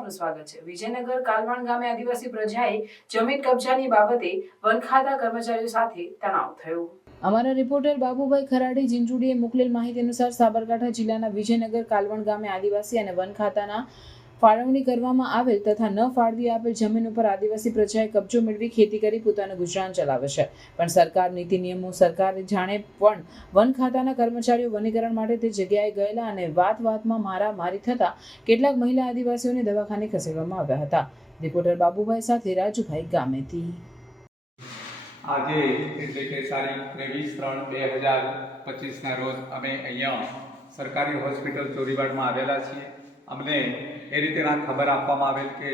આપનું સ્વાગત છે. વિજયનગર કાલવણ ગામે આદિવાસી પ્રજાએ જમીન કબજાની બાબતે વન ખાતા કર્મચારીઓ સાથે તણાવ થયો. અમારા રિપોર્ટર બાબુભાઈ ખરાડી જીંજુડીએ મોકલેલ માહિતી અનુસાર સાબરકાંઠા જિલ્લાના વિજયનગર કાલવણ ગામે આદિવાસી અને વન ખાતાના ફાળવણી કરવામાં આવેલ તથા ન ફાળવી આપેલ જમીન ઉપર આદિવાસી પ્રજાએ કબજો મેળવી ખેતી કરી પોતાનું ગુજરાન ચલાવે છે. પણ સરકાર નીતિ નિયમો સરકાર જાણે પણ વન ખાતાના કર્મચારીઓ વનીકરણ માટે તે જગ્યાએ ગયેલા અને વાત વાતમાં મારા મારી થતા કેટલાક મહિલા આદિવાસીઓને દવાખાને ખસેડવામાં આવ્યા હતા. રિપોર્ટર બાબુભાઈ સાથે રાજુભાઈ ગામેથી. આજે એટલે કે તારીખ ત્રેવીસ ત્રણ બે હજાર પચીસના રોજ અમે અહીંયા સરકારી હોસ્પિટલ ચોરીવાડમાં આવેલા છીએ. અમને એ રીતેના ખબર આપવામાં આવેલ કે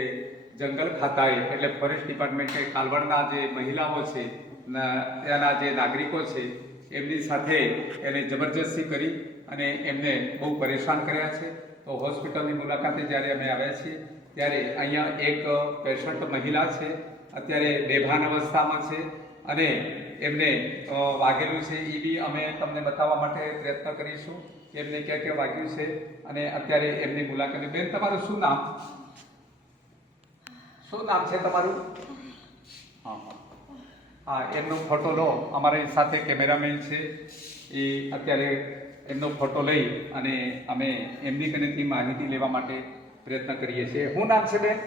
જંગલ ખાતાએ, એટલે ફોરેસ્ટ ડિપાર્ટમેન્ટે કાલવડના જે મહિલાઓ છે ત્યાંના જે નાગરિકો છે, એમની સાથે એને જબરજસ્તી કરી અને એમને બહુ પરેશાન કર્યા છે. તો હોસ્પિટલની મુલાકાતે જ્યારે અમે આવ્યા છીએ, ત્યારે અહીંયા એક પેશન્ટ મહિલા છે. અત્યારે બેભાન અવસ્થામાં છે. અને એમને વાગેલું છે એ બી અમે તમને બતાવવા માટે પ્રયત્ન કરીશું કે એમને ક્યાં ક્યાં વાગ્યું છે અને અત્યારે એમની મુલાકાત બેન, તમારું શું નામ? શું નામ છે તમારું? હા હા. એમનો ફોટો લો. અમારી સાથે કેમેરામેન છે. એ અત્યારે એમનો ફોટો લઈ અને અમે એમની કનેથી માહિતી લેવા માટે પ્રયત્ન કરીએ છીએ. શું નામ છે, બેન?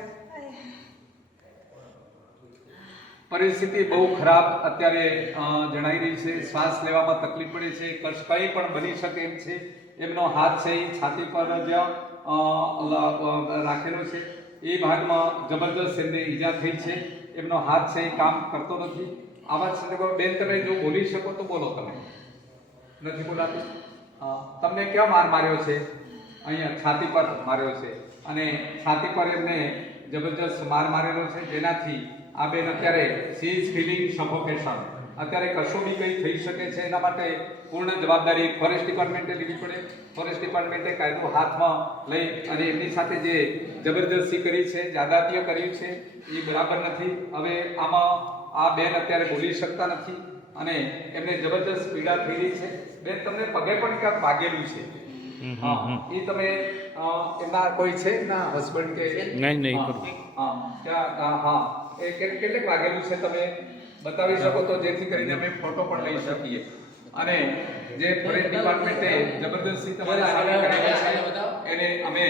પરિસ્થિતિ બહુ ખરાબ અત્યારે જણાઈ રહી છે. શ્વાસ લેવામાં તકલીફ પડે છે. કશકાઈ પણ બની શકે એમ છે. એમનો હાથ છે, એ છાતી પર જ રાખેલો છે. એ ભાગમાં જબરદસ્ત એમને ઈજા થઈ છે. એમનો હાથ છે, એ કામ કરતો નથી. આવા સંદર્ભમાં બેન, તમે જો બોલી શકો તો બોલો તમે. નથી બોલાતું? તમને ક્યાં માર માર્યો છે? અહીંયા છાતી પર માર્યો છે. અને છાતી પર એમને જબરજસ્ત માર મારેલો છે. જેનાથી આ બેન અત્યારે સી ઇઝ ફિલિંગ સફોકેશન અત્યારે કશું બી કંઈ થઈ શકે છે એના માટે પૂર્ણ જવાબદારી ફોરેસ્ટ ડિપાર્ટમેન્ટે લેવી પડે. ફોરેસ્ટ ડિપાર્ટમેન્ટે કાયદો હાથમાં લઈ અને એમની સાથે જે જબરજસ્તી કરી છે જાદાતીય કર્યું છે એ બરાબર નથી. હવે આમાં આ બેન અત્યારે બોલી શકતા નથી અને એમને જબરજસ્ત પીડા થઈ રહી છે. બેન તમને પગે પણ ક્યાંક વાગેલું છે? એ તમે એમના કોઈ છે ના હસબન્ડ કે? નહીં, નહીં, હા હા. એ કેટલેક વાગેલું છે તમે બતાવી શકો તો જેથી કરીને અમે ફોટો પણ લઈ શકીએ. અને જે ફોરેન ડિપાર્ટમેન્ટે જબરદસ્તી તમારી સામે કરેલી છે એને અમે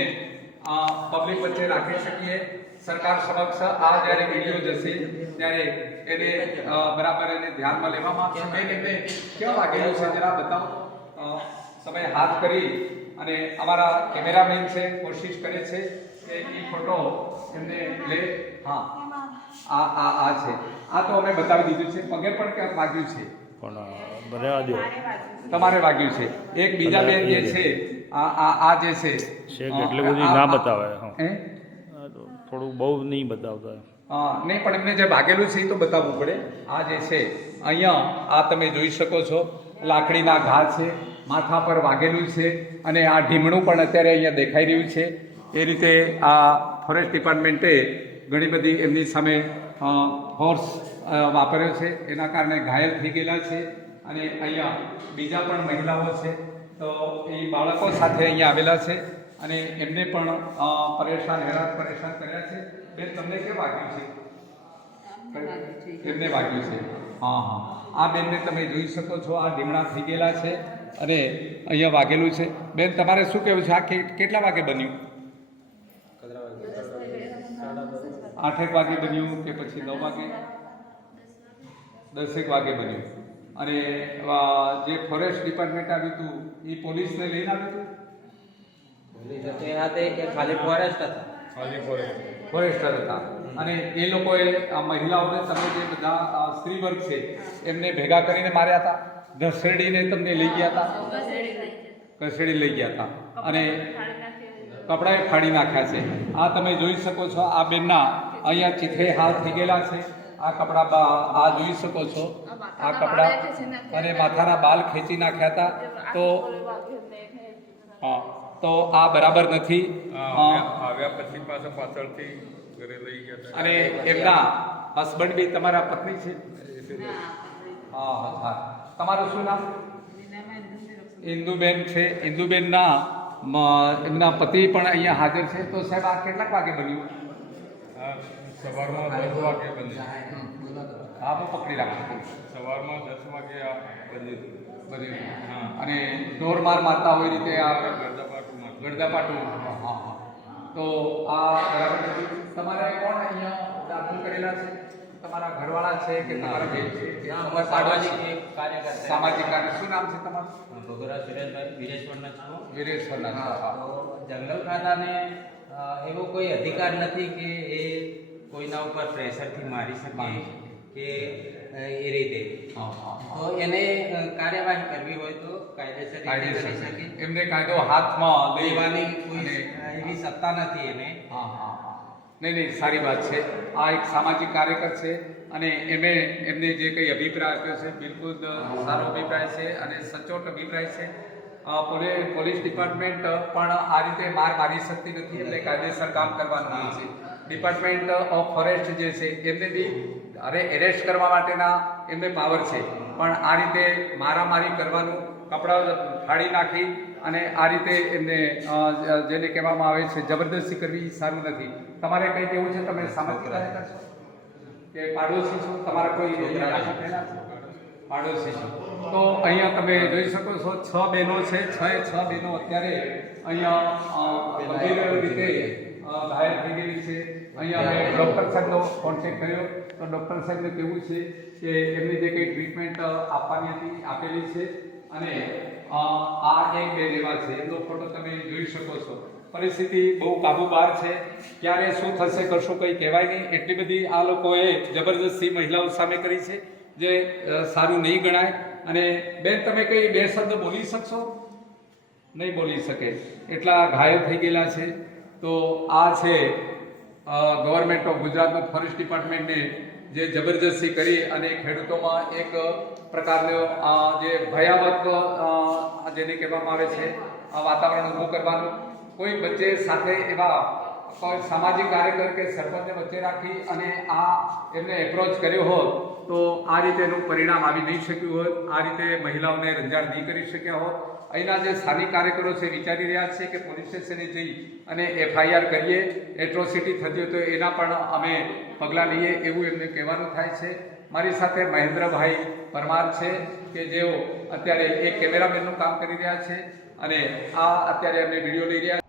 પબ્લિક વચ્ચે રાખી શકીએ. સરકાર સમક્ષ આ જ્યારે વીડિયો જશે ત્યારે એને બરાબર એને ધ્યાનમાં લેવામાં આવશે. બેન એમને ક્યાં વાગેલું છે જરા બતાવો. તમે હાથ કરી અને અમારા કેમેરામેન છે કોશિશ કરે છે કે એ ફોટો એમને લે. હા. આ આ આ છે. આ તો અમે બતાવી દીધું છે. પગે પણ ક્યાંક વાગ્યું છે. પણ રહેવા દો તમારે વાગ્યું છે. એક બીજા બેન જે છે આ આ આ જે છે એટલે બધી ના બતાવે, હા. હે? થોડું બહુ નહીં બતાવતા. નહીં પણ એમને જે વાગેલું છે એ તો બતાવવું પડે. આ જે છે અહીંયા આ તમે જોઈ શકો છો. લાકડીના ઘા છે માથા પર વાગેલું છે અને આ ઢીમણું પણ અત્યારે અહીંયા દેખાઈ રહ્યું છે. એ રીતે આ ફોરેસ્ટ ડિપાર્ટમેન્ટે ઘણી બધી એમની સામે ફોર્સ વાપર્યો છે. એના કારણે ઘાયલ થઈ ગયેલા છે અને અહીંયા બીજા પણ મહિલાઓ છે. તો એ બાળકો સાથે અહીંયા આવેલા છે અને એમને પણ પરેશાન હેરાન પરેશાન કર્યા છે. બેન તમને કેમ વાગ્યું છે? એમને વાગ્યું છે. હા હા. આ બેનને તમે જોઈ શકો છો આ ઢીમણા થઈ ગયેલા છે અને અહીંયા વાગેલું છે. બેન તમારે શું કહેવું છે? આ કેટલા વાગે બન્યું? આઠેક વાગે બન્યું કે પછી નવ વાગે? દસેક વાગે બન્યું. અને જે ફોરેસ્ટ ડિપાર્ટમેન્ટ આવ્યું હતું એ પોલીસને લઈને આવ્યું હતું? ખાલી ફોરેસ્ટ હતા? ફોરેસ્ટર હતા. અને એ લોકોએ આ મહિલાઓને તમે જે બધા સ્ત્રી વર્ગ છે એમને ભેગા કરીને માર્યા હતા? ઘસેડીને તમને લઈ ગયા હતા? ઘસેડી લઈ ગયા હતા. અને કપડાએ ફાડી નાખ્યા છે. આ તમે જોઈ શકો છો આ બેનના અહીંયા ચિત્રે હાલ થઈ ગયેલા છે આ કપડા આ જોઈ શકો છો. આ કપડા અને માથાના બાલ ખેંચી નાખ્યા હતા. તો હા તો આ બરાબર નથી. આવ્યા પછી પાછા પાછળથી ઘરે લઈ ગયા અને એમના હસબન્ડ બી તમારા પત્ની છે? હા હા તમારું શું નામ? ઇન્દુબેન છે. ઇન્દુબેનના એમના પતિ પણ અહીંયા હાજર છે. તો સાહેબ આ કેટલાક વાગે બન્યું? સવારમાં દસ વાગે બંધ હા પકડી રાખો સવારમાં દસ વાગે આ બંધ બધી હા. અને ઢોર માર મારતા હોય રીતે આ ગરદાપાટુમાં. ગળદાપાટું હા હા. તો આ બરાબર. તમારે કોણ અહીંયા દાખલ કરેલા છે? તમારા ઘરવાળા છે કે તમારા બેન છે? સામાજિક કાર્યકર્તા સામાજિક કાર્ય શું નામ છે તમારું? ભગોરા સુરેશભાઈ વિરેશ્વરના છો. વિરેશ્વરના. જંગલ ખાતાને એવો કોઈ અધિકાર નથી કે એ કોઈના ઉપર પ્રેશરથી મારી શકે કે એ રીતે. તો એને કાર્યવાહી કરવી હોય તો કાયદેસર રીતે કરી શકે. એમને કાયદો હાથમાં લેવાની કોઈ એવી સત્તા નથી એને. હા હા નહીં નહીં સારી વાત છે. આ એક સામાજિક કાર્યકર છે અને એમે એમને જે કંઈ અભિપ્રાય આપ્યો છે બિલકુલ સારો અભિપ્રાય છે અને સચોટ અભિપ્રાય છે. પોલીસ ડિપાર્ટમેન્ટ પણ આ રીતે માર મારી શકતી નથી. એટલે કાયદેસર કામ કરવાનું હોય છે. ડિપાર્ટમેન્ટ ઓફ ફોરેસ્ટ જે છે એમને બી અરે એરેસ્ટ કરવા માટેના એમને પાવર છે. પણ આ રીતે મારામારી કરવાનું કપડાં ફાડી નાખી અને આ રીતે એમને જેને કહેવામાં આવે છે જબરદસ્તી કરવી સારું નથી. તમારે કંઈક એવું છે? તમે સામાજિક કાર્યકર છો કે પાડોશી છો? તમારા કોઈ? પાડોશી છો. તો અહીંયા તમે જોઈ શકો છો છ બહેનો છે. છ એ છ બહેનો અત્યારે અહીંયા ગંભીર રીતે ઘાયલ થઈ ગયેલી છે. અહીંયા મેં ડૉક્ટર સાહેબનો કોન્ટેક્ટ કર્યો. તો ડૉક્ટર સાહેબને કહેવું છે કે એમની જે કંઈ ટ્રીટમેન્ટ આપવાની હતી આપેલી છે. અને આ એક બે લેવા છે. એમનો ફોટો તમે જોઈ શકો છો. પરિસ્થિતિ બહુ કાબુ બહાર છે. ક્યારે શું થશે કશું કંઈ કહેવાય નહીં. એટલી બધી આ લોકોએ જબરદસ્તી મહિલાઓ સામે કરી છે જે સારું નહીં ગણાય. અને બેન તમે કંઈ બે શબ્દ બોલી શકશો? નહીં બોલી શકે. એટલા ઘાયલ થઈ ગયેલા છે. તો આ છે ગવર્મેન્ટ ઓફ ગુજરાતનું ફોરેસ્ટ ડિપાર્ટમેન્ટને જે જબરજસ્તી કરી અને ખેડૂતોમાં એક પ્રકારનો આ જે ભયાવક જેને કહેવામાં આવે છે, આ વાતાવરણ ઊભું કરવાનું, કોઈ વચ્ચે સાથે એવા સામાજિક કાર્યકર કે સરપંચને વચ્ચે રાખી અને આ એમને એપ્રોચ કર્યો હોત, તો આ રીતે એનું પરિણામ આવી નહીં શક્યું હોત. આ રીતે મહિલાઓને રંજાડ નહીં કરી શક્યા હોત. અહીંના જે સ્થાનિક કાર્યકરો છે વિચારી રહ્યા છે કે પોલીસ સ્ટેશને જઈ અને એફઆઈઆર કરીએ. એટ્રોસિટી થતી હોય તો એના પણ અમે પગલાં લઈએ એવું એમને કહેવાનું થાય છે. મારી સાથે મહેન્દ્રભાઈ પરમાર છે કે જેઓ અત્યારે એક કેમેરામેનનું કામ કરી રહ્યા છે અને આ અત્યારે અમે વીડિયો લઈ રહ્યા